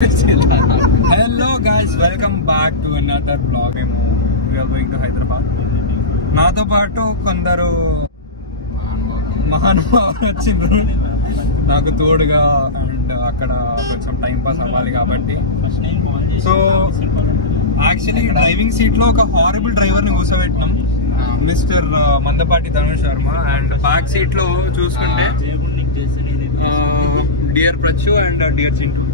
Hello guys, welcome back to another vlog. We are going to Hyderabad. నాతో పాటు కొందరు మహానుభావులు వచ్చిండ్రు నాకు తోడుగా. అండ్ అక్కడ కొంచెం టైం పాస్ అవ్వాలి కాబట్టి. సో యాక్చువల్లీ డ్రైవింగ్ సీట్ లో ఒక హారబుల్ డ్రైవర్ ని కూర్చోబెట్టినాం, mister Mandapati Dhanush Sharma. And back seat లో చూసుకుంటే dear Prachu and dear Chintu.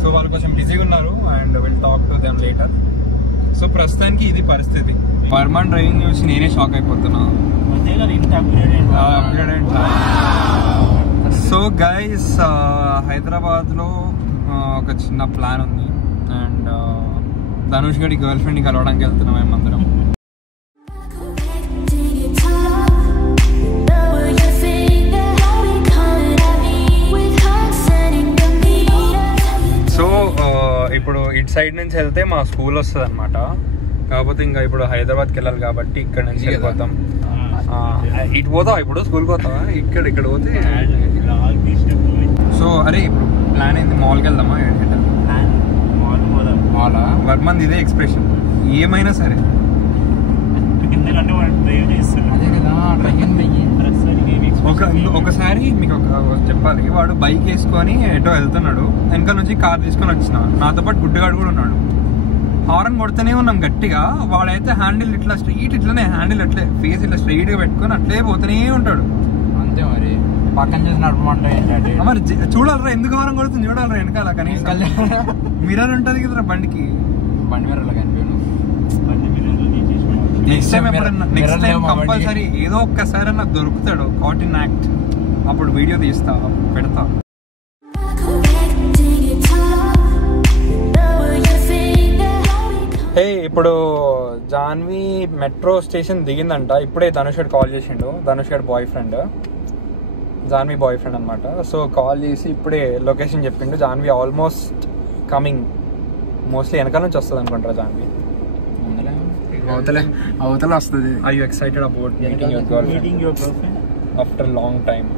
So వాళ్ళు కొంచెం బిజీగా ఉన్నారు and will talk to them later. So ప్రస్తుతానికి ఇది పరిస్థితి. పర్మనెంట్ డ్రైవింగ్ చూసి నేనే షాక్ అయిపోతున్నా. సో గైస్, హైదరాబాద్ లో ఒక చిన్న ప్లాన్ ఉంది అండ్ ధనుష్ గడి గర్ల్ ఫ్రెండ్ ని కలవడానికి వెళ్తున్నాం మేమందరం. సో ఇప్పుడు ఇటు సైడ్ నుంచి వెళ్తే మా స్కూల్ వస్తుంది అనమాట. కాకపోతే ఇంకా ఇప్పుడు హైదరాబాద్కి వెళ్ళాలి కాబట్టి ఇక్కడ నుంచి వెళ్ళిపోతాం. ఇటు పోతావా? ఇప్పుడు స్కూల్కి పోతావా? ఇక్కడ పోతే. సో అరే ఇప్పుడు ప్లాన్ ఏంది? మాల్కి వెళ్దామా? మాలా వర్మంది ఇదే ఎక్స్ప్రెషన్ ఏమైనా సరే. ఒకసారి మీకు చెప్పాలి, వాడు బైక్ వేసుకొని ఎటో వెళ్తున్నాడు, వెనకాల నుంచి కార్ తీసుకొని వచ్చిన, నాతో పాటు గుడ్డగాడు కూడా ఉన్నాడు. హారన్ కొడుతూనే ఉన్నాం గట్టిగా. వాడైతే హ్యాండిల్ ఇట్లా స్ట్రైట్, ఇట్లనే హ్యాండిల్ అట్లే ఫేస్ ఇట్లా స్ట్రైట్ గా పెట్టుకొని అట్లే పోతూనే ఉంటాడు. అంతే మరి, పక్కన చేసి నడపమంటే మరి చూడాలరా, ఎందుకు హారన్ కొడుతుంది చూడాలరా వెనకాల. కనీసం మిర్రర్ ఉంటది కదరా బండికి. బండి మిర్రర్ కనిపించను. నెక్స్ట్ టైం ఎప్పుడన్నా, నెక్స్ట్ టైం కంపల్సరీ ఏదో ఒక్కసారి నాకు దొరుకుతాడు కాటన్ యాక్ట్, అప్పుడు వీడియో తీస్తా పెడతా. హే, ఇప్పుడు జాన్వి మెట్రో స్టేషన్ దిగిందంట. ఇప్పుడే ధనుష్ గడ్ కాల్ చేసిండు. ధనుష్ గడ్ boyfriend, Janvi boyfriend అనమాట. సో కాల్ చేసి ఇప్పుడే లొకేషన్ చెప్పిండు. Janhvi almost coming. మోస్ట్లీ వెనకాల నుంచి వస్తుంది అనుకుంటారా జాన్వి. అవతల వస్తుంది. Are you excited about meeting your girlfriend after long time?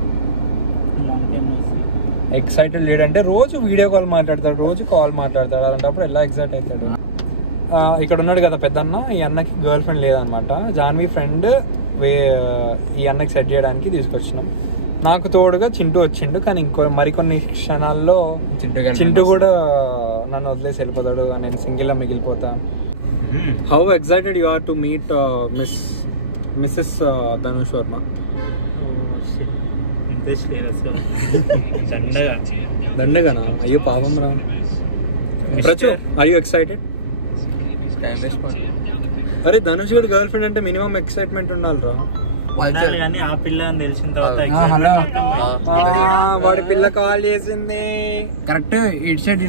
Excited లేడంటే రోజు వీడియో కాల్ మాట్లాడతాడు, రోజు కాల్ మాట్లాడతాడు. అలాంటప్పుడు ఎలా ఎక్సైట్ అవుతాడు? ఇక్కడ ఉన్నాడు కదా పెద్దన్న, ఈ అన్నకి గర్ల్ ఫ్రెండ్ లేదనమాట. జాన్వి ఫ్రెండ్ ఈ అన్నకి సెట్ చేయడానికి తీసుకొచ్చినాం. నాకు తోడుగా చింటూ వచ్చిండు, కానీ మరికొన్ని క్షణాల్లో చింటూ కూడా నన్ను వదిలేసి వెళ్ళిపోతాడు, నేను సింగిల్గా మిగిలిపోతా. How excited you are to meet Mrs. Dhanush Sharma? దండగానా? అయ్యో పాపం రా. ప్రచు, are you excited? అరే ధనుష్ గడి గర్ల్ ఫ్రెండ్ అంటే మినిమం ఎక్సైట్మెంట్ ఉండాలిరా. వాడి పిల్ల కాల్ చేసింది కరెక్ట్. ఇటు సైడ్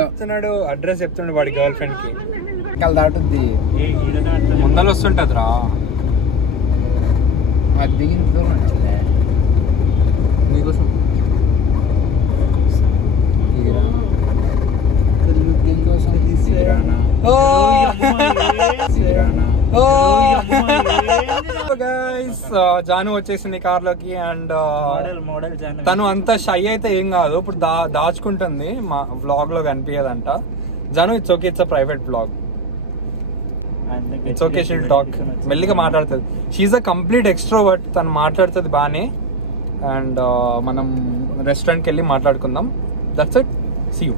చెప్తున్నాడు, అడ్రస్ చెప్తున్నాడు వాడి గర్ల్ ఫ్రెండ్ కి. దాటుద్ది ముందర వస్తుంటది రా. మీకోసం జాను వచ్చేసింది కార్ లోకి. అండ్ తను అంత షై అయితే ఏం కాదు, ఇప్పుడు దాచుకుంటుంది, మా వ్లాగ్ లో కనిపించదంట. Janu it's okay, it's a private vlog, it's okay, she'll talk. మెల్లిగా మాట్లాడుతుంది. షీఈ్ అ కంప్లీట్ ఎక్స్ట్రోవర్ట్, తను మాట్లాడుతుంది బానే. అండ్ మనం రెస్టారెంట్కి వెళ్ళి మాట్లాడుకుందాం. That's it, see you.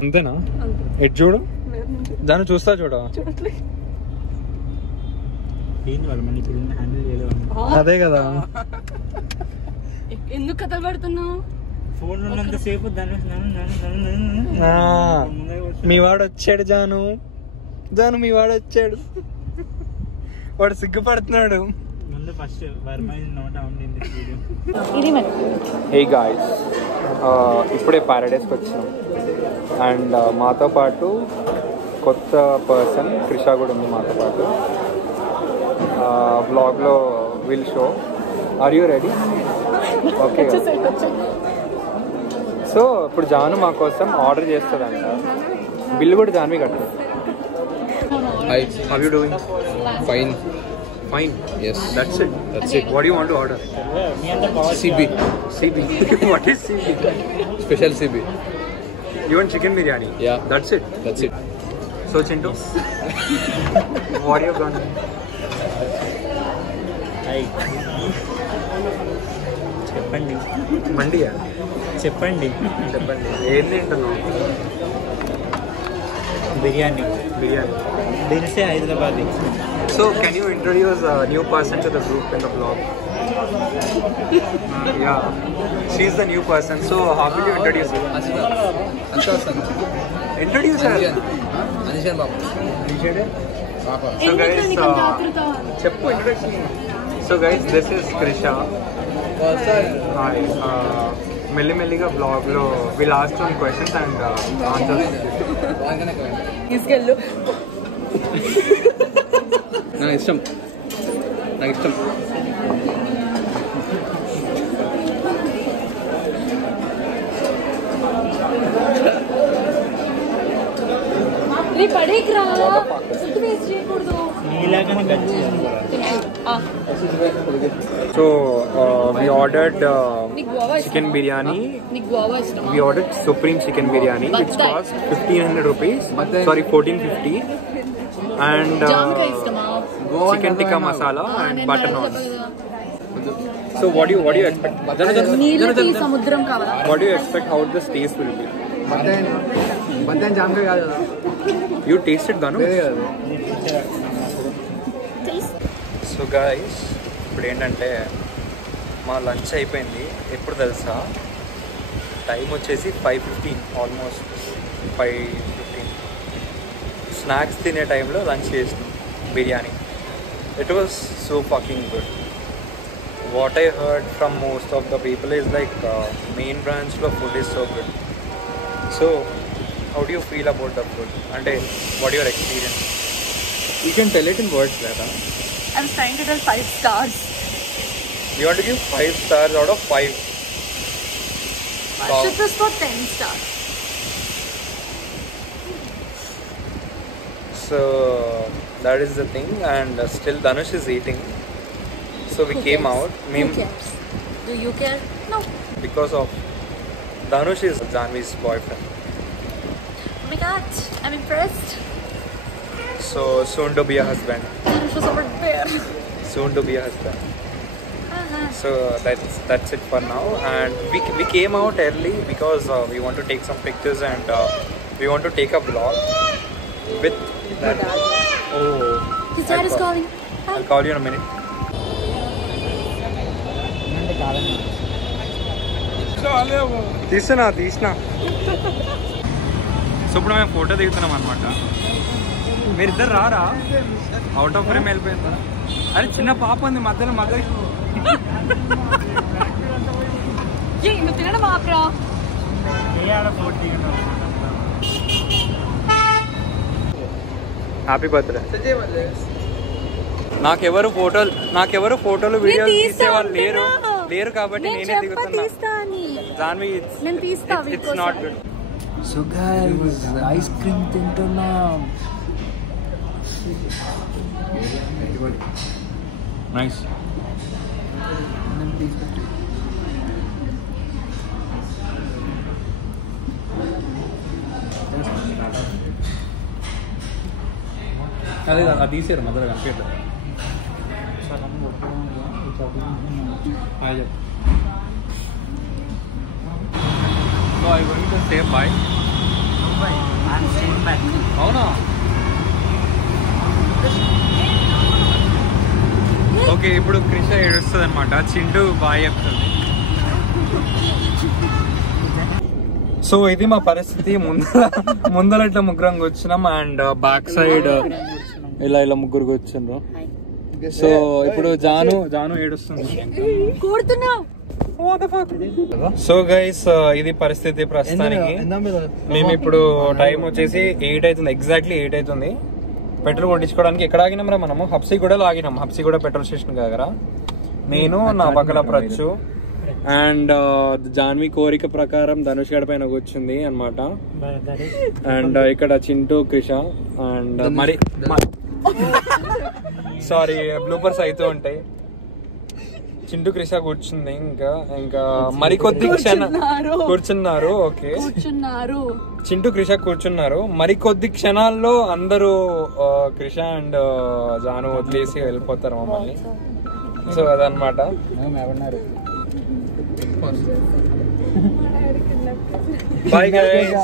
అంతేనా? ఎట్ చూడు దాన్ని చూస్తా చూడ. అదే కదా, ఎందుకు కథలు పడుతున్నావు? మీ వాడు వచ్చాడు జాను, జాను మీ వాడు వచ్చాడు. వాడు సిగ్గుపడుతున్నాడు. హే గాయ్స్, ఇప్పుడే ప్యారడైస్కి వచ్చినాం. అండ్ మాతో పాటు కొత్త పర్సన్ క్రిషా కూడా ఉంది మాతో పాటు. బ్లాగ్లో will show. Are you ready? Okay. So ఇప్పుడు జాను మా కోసం ఆర్డర్ చేస్తుందంట. బిల్లు కూడా జాన్వి కట్టదు. Hi. How are you doing? Fine. Fine. Yes. That's it. That's it. What do you want to order? CB. CB. What is CB? Special CB. You want chicken biryani? Yeah. That's it. So Chintu, what are you going? చెప్పండి మండియా? చెప్పండి ఏం తింటున్నావు? బిర్యానీ తెలిసే Hyderabad. So can you introduce a new person to the group in the vlog? Yeah, she's the new person. So how will you introduce her? Introduce her. Anishan Babu. Papa. So guys, cheppu introduction. So guys, this is Krisha. Hi. మెల్లిమెల్లిగా blog లో will ask some questions and answers. తీసుకెళ్ళు. నాకు ఇష్టం. నీ పడేకి రా, food waste చేయకూడదు. నీలాగానే గచ్చి. So we ordered నీకు గోవా ఇష్టమా? chicken biryani. నీకు గోవా ఇష్టమా? We ordered supreme chicken biryani, which Bhatta. cost 1,500 rupees. Sorry, 1,450. And జామకాయ ఇష్టమా? chicken tikka masala and butter naan. So what do you expect? నీళ్ళకి సముద్రం కావాలా? What do you expect? How this taste will be? మధ్యాహ్నం జామకాయ కాదు కదా. You tasted Danu? So guys, ఇప్పుడు ఏంటంటే మా లంచ్ అయిపోయింది. ఎప్పుడు తెలుసా? టైం వచ్చేసి 5:15, ఆల్మోస్ట్ 5:15. స్నాక్స్ తినే టైంలో లంచ్ చేసినాం biryani. It was so fucking good. What I heard from most of the people is like main బ్రాంచ్లో food is so good. So how do you feel about the food? అంటే what your experience? You can tell it in words కదా. I'm trying to tell 5 stars. You want to give 5 stars out of 5. Should this for 10 stars? So that is the thing, and still Dhanush is eating. So we came out. Who cares? Do you care? No. Because of Dhanush is Janvi's boyfriend. Oh my god, I'm impressed. So soon to be a husband. Dhanush was over there. Soon to be a husband. So that's it for now, and we came out early because we want to take some pictures and we want to take a vlog with that. Oh, His dad is calling. I'll call you in a minute. తీస్తున్నా. So ఇప్పుడు మేము photo దిగుతున్నాం అనమాట. మీరిద్దరు రారా? Out of frame వెళ్ళిపోయిందా? అరే చిన్న పాప ఉంది మధ్యలో నువ్వు తినడం ఆపరా. Happy birthday. నాకెవరు ఫోటోలు వీడియోలు తీసేవాళ్ళు లేరు కాబట్టి నేనే దిగుతున్నా. Janhvi, it's not good. So guys, ice cream తింటున్నాం. నైస్. అదే అది తీసారు మధ్యలో కనిపించట్లేదు. So I going to say bye. అవునా? ఓకే, ఇప్పుడు క్రిష ఏడుస్తుంది అనమాట. చింటూ బాయ్ చెప్తుంది. సో ఇది మా పరిస్థితి. ముందర ఇట్లా ముగ్గురం కూర్చున్నాం అండ్ బ్యాక్ సైడ్ ఇలా ముగ్గురు కూర్చుండ్రు. సో ఇప్పుడు జాను ఏడుస్తుంది. సో గైస్, ఇది పరిస్థితి ప్రస్తుతానికి. మేము ఇప్పుడు టైం వచ్చేసి 8 అవుతుంది, ఎగ్జాక్ట్లీ 8 అవుతుంది. పెట్రోల్ కొట్టించుకోవడానికి ఎక్కడ ఆగినాం రా మనము? హబ్సిగూడలో ఆగినాం. హబ్సిగూడ పెట్రోల్ స్టేషన్ దగ్గర నేను, నా పక్కల ప్రచ్చు అండ్ జాన్వి కోరిక ప్రకారం ధనుష్ గడ పైన కూర్చుంది అనమాట. అండ్ ఇక్కడ చింటూ, క్రిష అండ్ మరి సారీ బ్లూపర్స్ అవుతూ ఉంటాయి. చింటూ క్రిష కూర్చుంది. ఇంకా మరికొద్ది కూర్చున్నారు. ఓకే, చింటూ క్రిష కూర్చున్నారు. మరికొద్ది క్షణాల్లో అందరూ క్రిష అండ్ జాను వదిలేసి వెళ్ళిపోతారు మమ్మల్ని. సో అదనమాట. Bye guys.